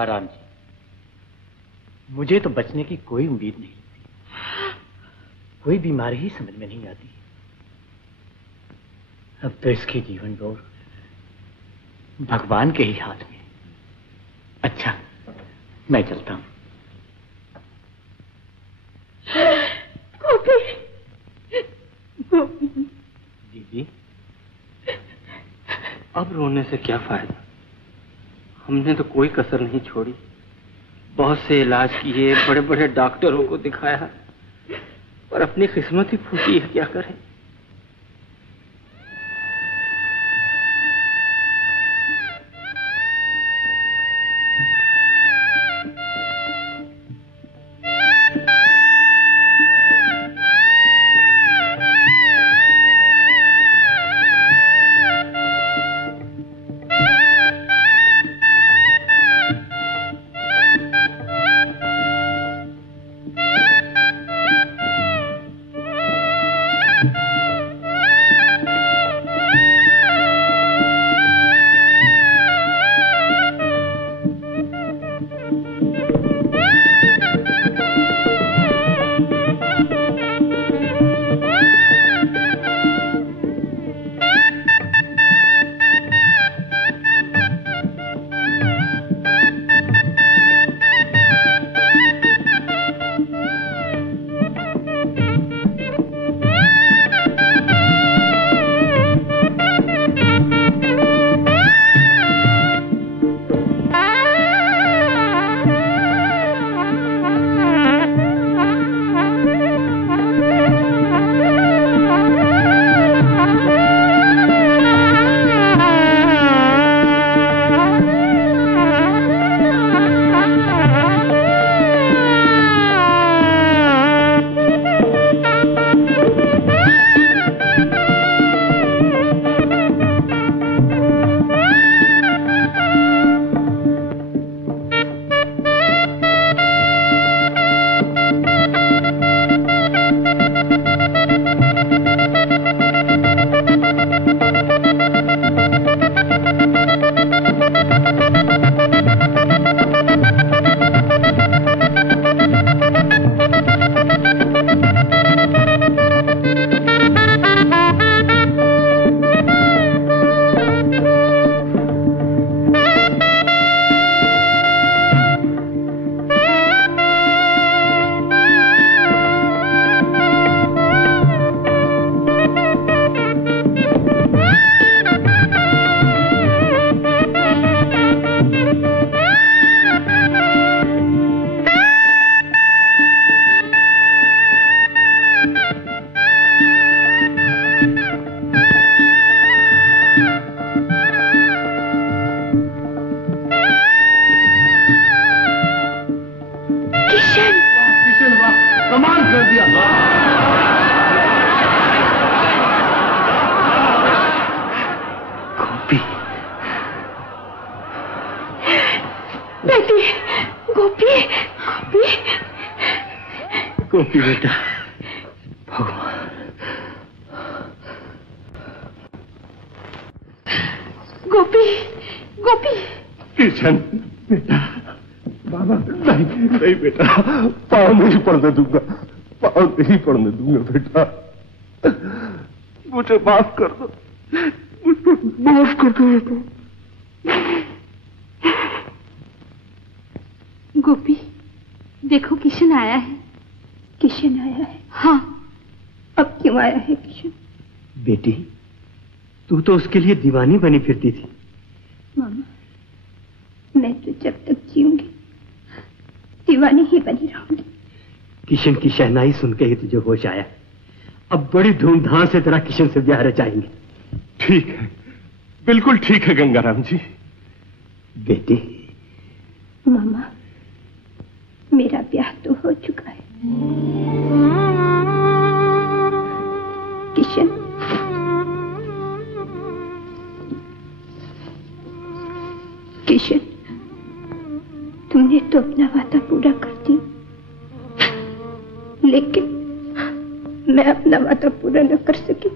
गंगाराम जी, मुझे तो बचने की कोई उम्मीद नहीं लगती। कोई बीमारी ही समझ में नहीं आती। अब तो इसके जीवन डोर भगवान के ही हाथ में। अच्छा, मैं चलता हूं। दीदी, अब रोने से क्या फायदा? हमने तो कोई कसर नहीं छोड़ी। बहुत से इलाज किए, बड़े बड़े डॉक्टरों को दिखाया, पर अपनी किस्मत ही फूटी है। क्या करें? गोपी बेटा, भगवान। गोपी, गोपी। किशन बेटा, बाबा नहीं बेटा, पाँव नहीं पड़ने दूंगा, पाँव नहीं पड़ने दूंगा बेटा। मुझे माफ कर दो, मुझे माफ कर दो बेटा। गोपी, देखो किशन आया है। किशन आया है? हाँ। अब क्यों आया है किशन? बेटी, तू तो उसके लिए दीवानी बनी फिरती थी। मामा, मैं तो जब तक जीऊंगी दीवानी ही बनी रहूंगी। किशन की शहनाई सुन के ही तुझे होश आया। अब बड़ी धूमधाम से तेरा किशन से ब्याह रचाएंगे। ठीक है, बिल्कुल ठीक है गंगाराम जी। बेटी। मामा, मेरा ब्याह तो हो चुका है। किशन, किशन, तुमने तो अपना वादा पूरा कर दिया, लेकिन मैं अपना वादा पूरा न कर सकी।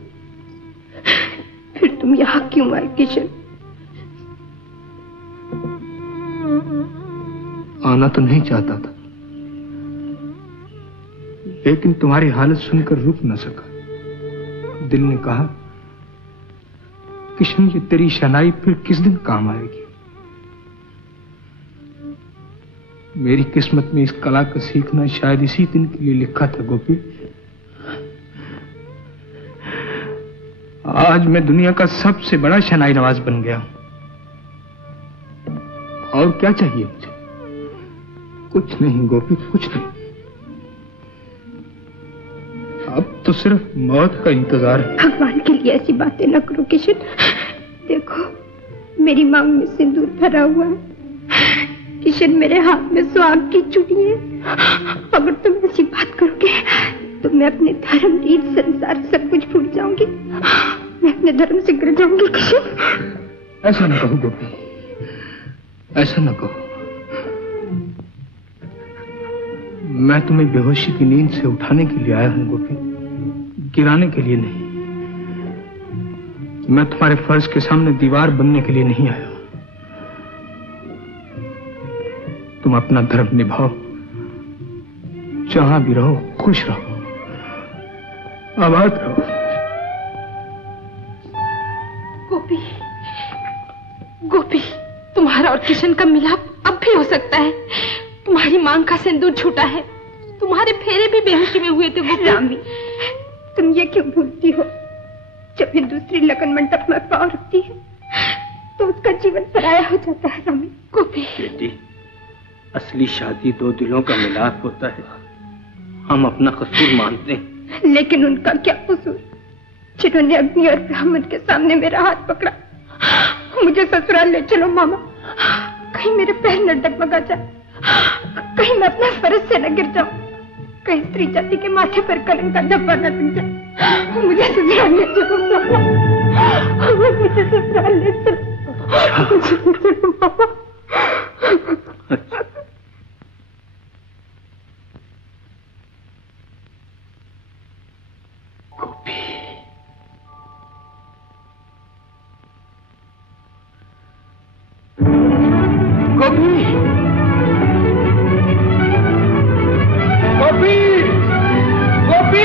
फिर तुम यहाँ क्यों आए किशन? आना तो नहीं चाहता था, लेकिन तुम्हारी हालत सुनकर रुक न सका। दिल ने कहा, किशन, ये तेरी शहनाई फिर किस दिन काम आएगी। मेरी किस्मत में इस कला का सीखना शायद इसी दिन के लिए लिखा था गोपी। आज मैं दुनिया का सबसे बड़ा शहनाई नवाज बन गया हूं। और क्या चाहिए मुझे? कुछ नहीं गोपी, कुछ नहीं। अब तो सिर्फ मौत का इंतजार है। भगवान के लिए ऐसी बातें न करो किशन। देखो, मेरी मांग में सिंदूर भरा हुआ है। किशन, मेरे हाथ में सुहाग की चूड़ी है। अगर तुम ऐसी बात करोगे तो मैं अपने धर्म, रीत, संसार सब कुछ भूल जाऊंगी। मैं अपने धर्म से गिर जाऊंगी किशन। ऐसा न कहो गोपी, ऐसा न कहो। मैं तुम्हें बेहोशी की नींद से उठाने के लिए आया हूं गोपी, गिराने के लिए नहीं। मैं तुम्हारे फर्ज के सामने दीवार बनने के लिए नहीं आया। तुम अपना धर्म निभाओ, जहां भी रहो खुश रहो, आबाद रहो। गोपी, गोपी, तुम्हारा और किशन का मिलाप अब भी हो सकता है। तुम्हारी मांग का सिंदूर छूटा है। तुम्हारे फेरे भी बेहोशी में हुए थे गोपी। रामी, तुम ये क्यों भूलती हो? जब ये दूसरी लगन मंडप में पांव रखती है तो उसका जीवन पराया हो जाता है। रामी, गोपी, बेटी, असली शादी दो दिलों का मिलाप होता है। हम अपना कसूर मानते हैं, लेकिन उनका क्या कसूर जिन्होंने अग्नि और ब्राह्मण के सामने मेरा हाथ पकड़ा। मुझे ससुराल ले चलो मामा, कहीं मेरे पैर न डगमगा जाए, कहीं मैं अपने फर्ज से न गिर जाऊं, कहीं स्त्री जाति के माथे पर कलंक का धब्बा न लग जाए। मुझे ससुराल ले चलो मामा, मुझे ससुराल ले चलो मामा। गोपी, गोपी, गोपी, गोपी,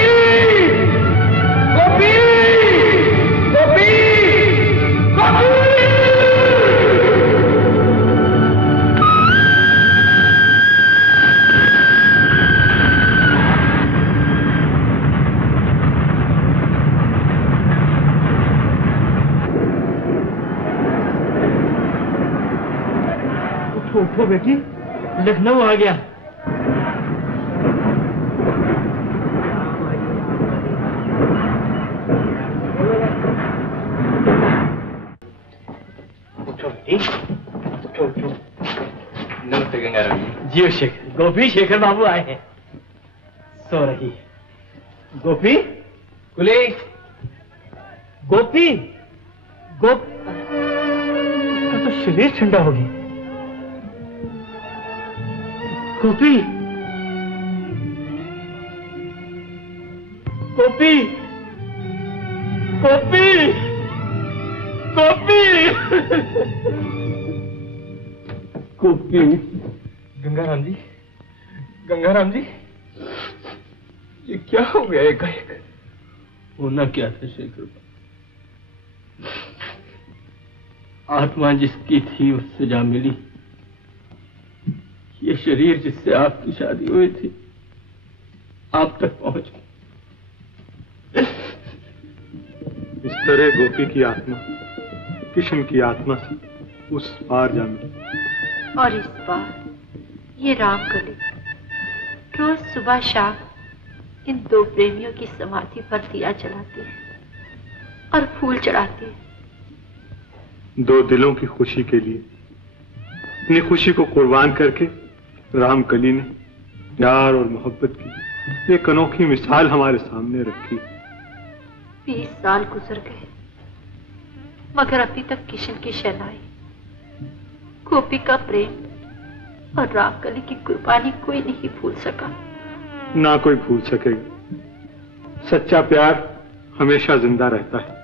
गोपी, गोपी, गोपी। उठो बेटी, लखनऊ आ गया। उठो बेटी, उठो उठो। नमस्ते गंगाराम जी। जियो शेखर, गोपी शेखर बाबू आए हैं। सो रही गोपी, कुले, गोपी, गोप, इसका तो शरीर ठंडा हो गया। गोपी, गोपी, गोपी, गोपी, गोपी। गंगाराम जी, गंगाराम जी, ये क्या हो गया एकाएक? होना क्या था शेखर, आत्मा जिसकी थी उससे जा मिली। ये शरीर जिससे आपकी शादी हुई थी आप तक पहुंच गई। इस तरह गोपी की आत्मा किशन की आत्मा से उस पार जा मिली। और इस बार ये रामकली रोज सुबह शाम इन दो प्रेमियों की समाधि पर दिया जलाती है और फूल चढ़ाती है। दो दिलों की खुशी के लिए अपनी खुशी को कुर्बान करके रामकली ने प्यार और मोहब्बत की एक अनोखी मिसाल हमारे सामने रखी। 20 साल गुजर गए मगर अभी तक किशन की शहनाई, गोपी का प्रेम और रामकली की कुर्बानी कोई नहीं भूल सका। ना कोई भूल सकेगा। सच्चा प्यार हमेशा जिंदा रहता है।